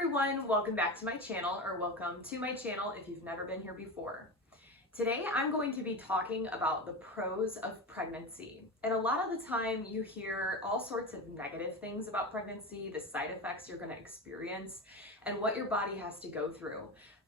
everyone, welcome back to my channel, or welcome to my channel if you've never been here before. Today I'm going to be talking about the pros of pregnancy. And a lot of the time you hear all sorts of negative things about pregnancy, the side effects you're going to experience, and what your body has to go through.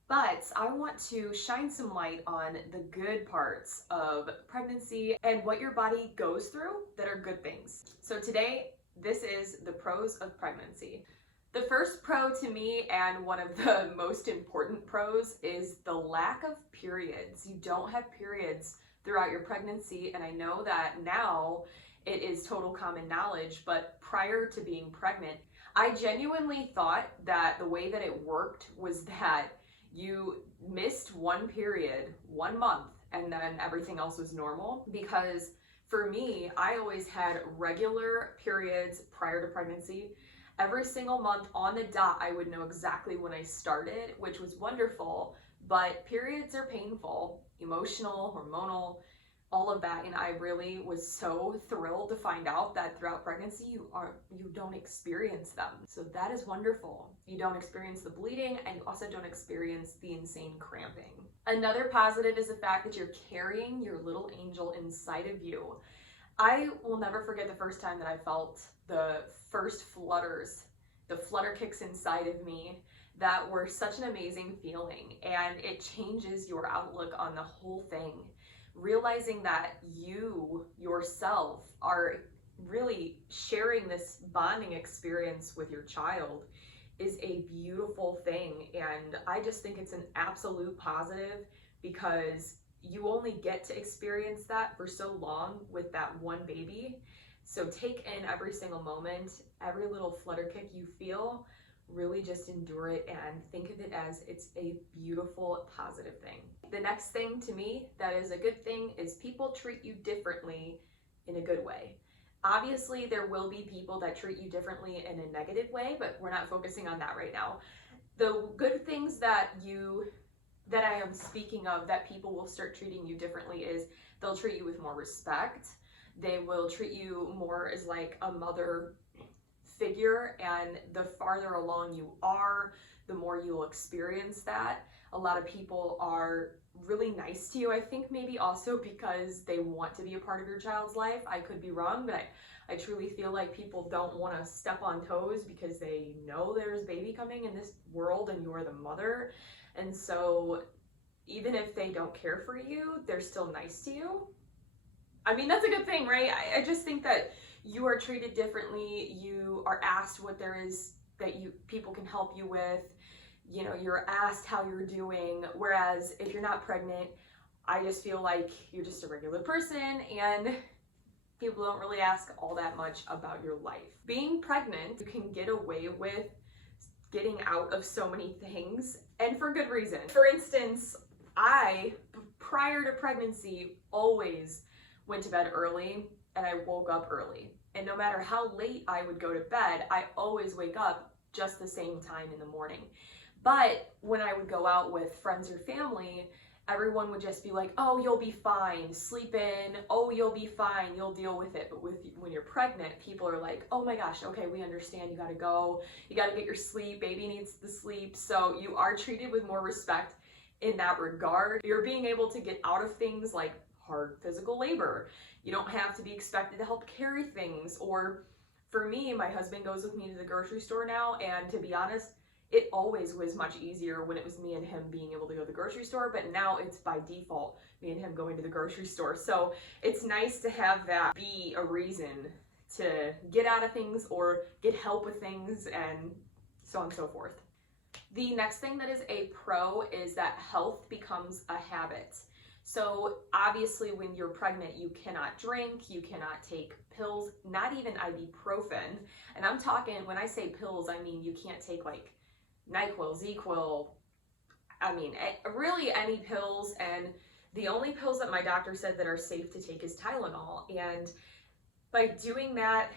But I want to shine some light on the good parts of pregnancy and what your body goes through that are good things. So today, this is the pros of pregnancy. The first pro to me, and one of the most important pros, is the lack of periods. You don't have periods throughout your pregnancy, and I know that now it is total common knowledge, but prior to being pregnant, I genuinely thought that the way that it worked was that you missed one period, 1 month, and then everything else was normal. Because for me, I always had regular periods prior to pregnancy. Every single month on the dot, I would know exactly when I started, which was wonderful, but periods are painful, emotional, hormonal, all of that. And I really was so thrilled to find out that throughout pregnancy, you don't experience them. So that is wonderful. You don't experience the bleeding, and you also don't experience the insane cramping. Another positive is the fact that you're carrying your little angel inside of you. I will never forget the first time that I felt the first flutters, the flutter kicks inside of me that were such an amazing feeling, and it changes your outlook on the whole thing. Realizing that you yourself are really sharing this bonding experience with your child is a beautiful thing, and I just think it's an absolute positive because you only get to experience that for so long with that one baby. So take in every single moment, every little flutter kick you feel, really just endure it and think of it as it's a beautiful, positive thing. The next thing to me that is a good thing is people treat you differently in a good way. Obviously, there will be people that treat you differently in a negative way, but we're not focusing on that right now. The good things that I am speaking of that people will start treating you differently is they'll treat you with more respect. They will treat you more as like a mother figure, and the farther along you are, the more you'll experience that. A lot of people are really nice to you, I think maybe also because they want to be a part of your child's life. I could be wrong, but I truly feel like people don't want to step on toes because they know there's baby coming in this world and you're the mother. And so even if they don't care for you, they're still nice to you. I mean, that's a good thing, right? I just think that you are treated differently. You are asked what there is that people can help you with. You know, you're asked how you're doing. Whereas if you're not pregnant, I just feel like you're just a regular person and people don't really ask all that much about your life. Being pregnant, you can get away with getting out of so many things, and for good reason. For instance, I, prior to pregnancy, always went to bed early and I woke up early. And no matter how late I would go to bed, I always wake up just the same time in the morning. But when I would go out with friends or family, everyone would just be like, oh, you'll be fine, sleep in, oh, you'll be fine, you'll deal with it. But when you're pregnant, people are like, oh my gosh, okay, we understand, you gotta go, you gotta get your sleep, baby needs the sleep. So you are treated with more respect in that regard. You're being able to get out of things like hard physical labor. You don't have to be expected to help carry things. Or for me, my husband goes with me to the grocery store now, and to be honest, it always was much easier when it was me and him being able to go to the grocery store, but now it's by default me and him going to the grocery store. So it's nice to have that be a reason to get out of things or get help with things and so on and so forth. The next thing that is a pro is that health becomes a habit. So obviously when you're pregnant, you cannot drink, you cannot take pills, not even ibuprofen. And I'm talking, when I say pills, I mean you can't take like NyQuil, ZQuil, I mean really any pills. And the only pills that my doctor said that are safe to take is Tylenol. And by doing that,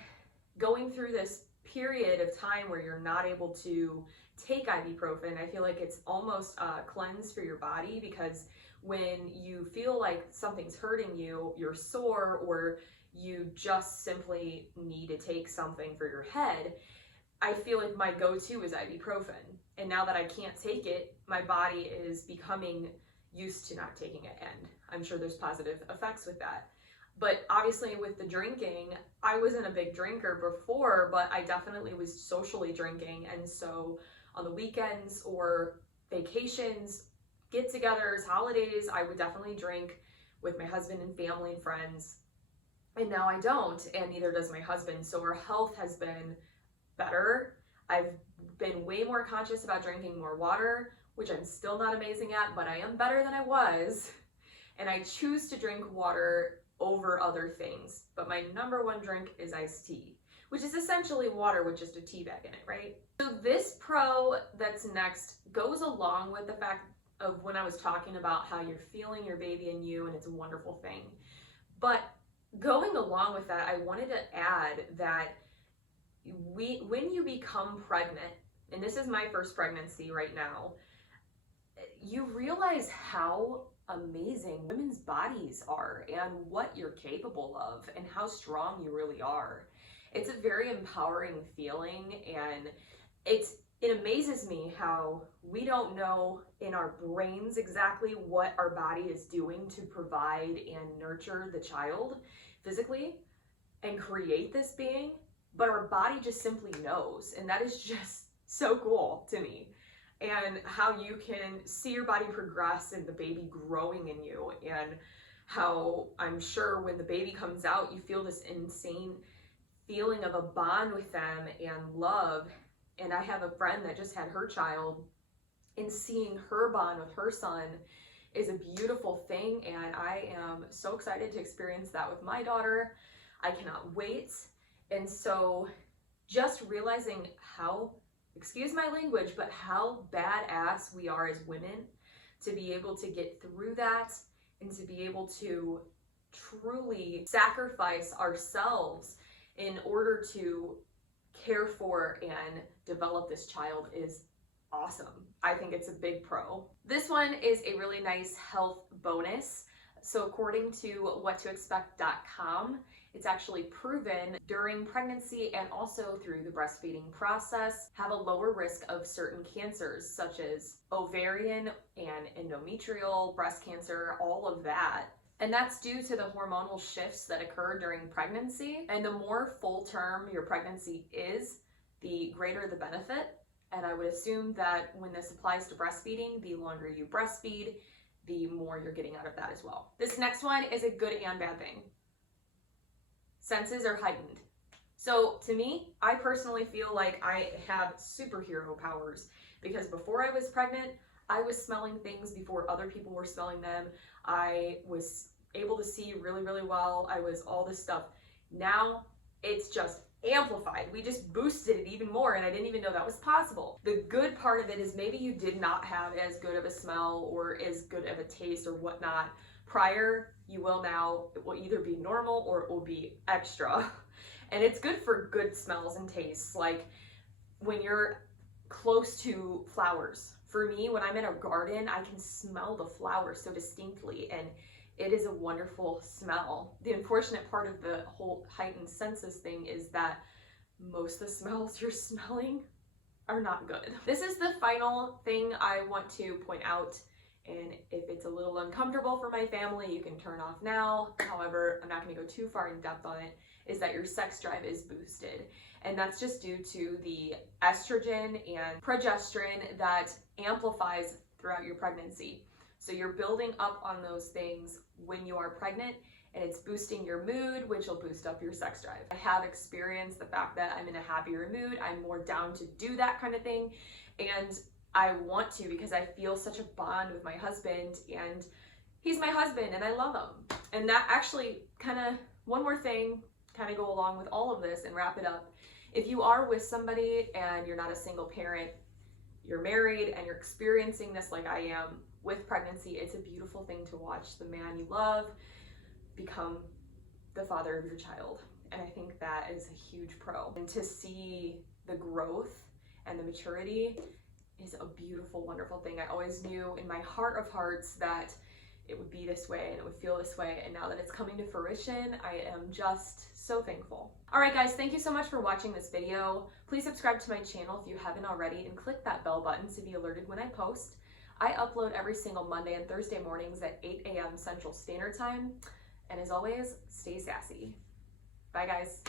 going through this period of time where you're not able to take ibuprofen, I feel like it's almost a cleanse for your body, because when you feel like something's hurting you, you're sore, or you just simply need to take something for your head, I feel like my go-to is ibuprofen. And now that I can't take it, my body is becoming used to not taking it. And I'm sure there's positive effects with that. But obviously with the drinking, I wasn't a big drinker before, but I definitely was socially drinking. And so on the weekends or vacations, get-togethers, holidays, I would definitely drink with my husband and family and friends. And now I don't, and neither does my husband. So our health has been better. I've been way more conscious about drinking more water, which I'm still not amazing at, but I am better than I was. And I choose to drink water over other things. But my number one drink is iced tea, which is essentially water with just a tea bag in it, right? So this pro that's next goes along with the fact of when I was talking about how you're feeling your baby in you, and it's a wonderful thing. But going along with that, I wanted to add that when you become pregnant, and this is my first pregnancy right now, you realize how amazing women's bodies are and what you're capable of and how strong you really are. It's a very empowering feeling, and it amazes me how we don't know in our brains exactly what our body is doing to provide and nurture the child physically and create this being, but our body just simply knows, and that is just so cool to me. And how you can see your body progress and the baby growing in you, and how I'm sure when the baby comes out, you feel this insane feeling of a bond with them and love. And I have a friend that just had her child, and seeing her bond with her son is a beautiful thing, and I am so excited to experience that with my daughter. I cannot wait. And so just realizing how, excuse my language, but how badass we are as women to be able to get through that and to be able to truly sacrifice ourselves in order to care for and develop this child is awesome. I think it's a big pro. This one is a really nice health bonus. So according to whattoexpect.com, it's actually proven during pregnancy and also through the breastfeeding process have a lower risk of certain cancers such as ovarian and endometrial, breast cancer, all of that. And that's due to the hormonal shifts that occur during pregnancy. And the more full term your pregnancy is, the greater the benefit. And I would assume that when this applies to breastfeeding, the longer you breastfeed, the more you're getting out of that as well. This next one is a good and bad thing. Senses are heightened. So to me, I personally feel like I have superhero powers because before I was pregnant, I was smelling things before other people were smelling them. I was able to see really, really well. I was all this stuff. Now it's just amplified. We just boosted it even more, and I didn't even know that was possible. The good part of it is maybe you did not have as good of a smell or as good of a taste or whatnot prior. You will now. It will either be normal or it will be extra. And it's good for good smells and tastes, like when you're close to flowers. For me, when I'm in a garden, I can smell the flowers so distinctly, and it is a wonderful smell. The unfortunate part of the whole heightened senses thing is that most of the smells you're smelling are not good. This is the final thing I want to point out, and if it's a little uncomfortable for my family, you can turn off now. However, I'm not going to go too far in depth on it, is that your sex drive is boosted. And that's just due to the estrogen and progesterone that amplifies throughout your pregnancy. So you're building up on those things when you are pregnant, and it's boosting your mood, which will boost up your sex drive. I have experienced the fact that I'm in a happier mood. I'm more down to do that kind of thing. And I want to because I feel such a bond with my husband, and he's my husband and I love him. And that actually one more thing, go along with all of this and wrap it up. If you are with somebody and you're not a single parent, you're married and you're experiencing this like I am with pregnancy, it's a beautiful thing to watch the man you love become the father of your child. And I think that is a huge pro. And to see the growth and the maturity is a beautiful, wonderful thing. I always knew in my heart of hearts that it would be this way and it would feel this way, and now that it's coming to fruition, I am just so thankful. All right guys, thank you so much for watching this video. Please subscribe to my channel if you haven't already, and click that bell button to be alerted when I post. I upload every single Monday and Thursday mornings at 8 a.m. Central Standard Time. And as always, stay sassy. Bye guys.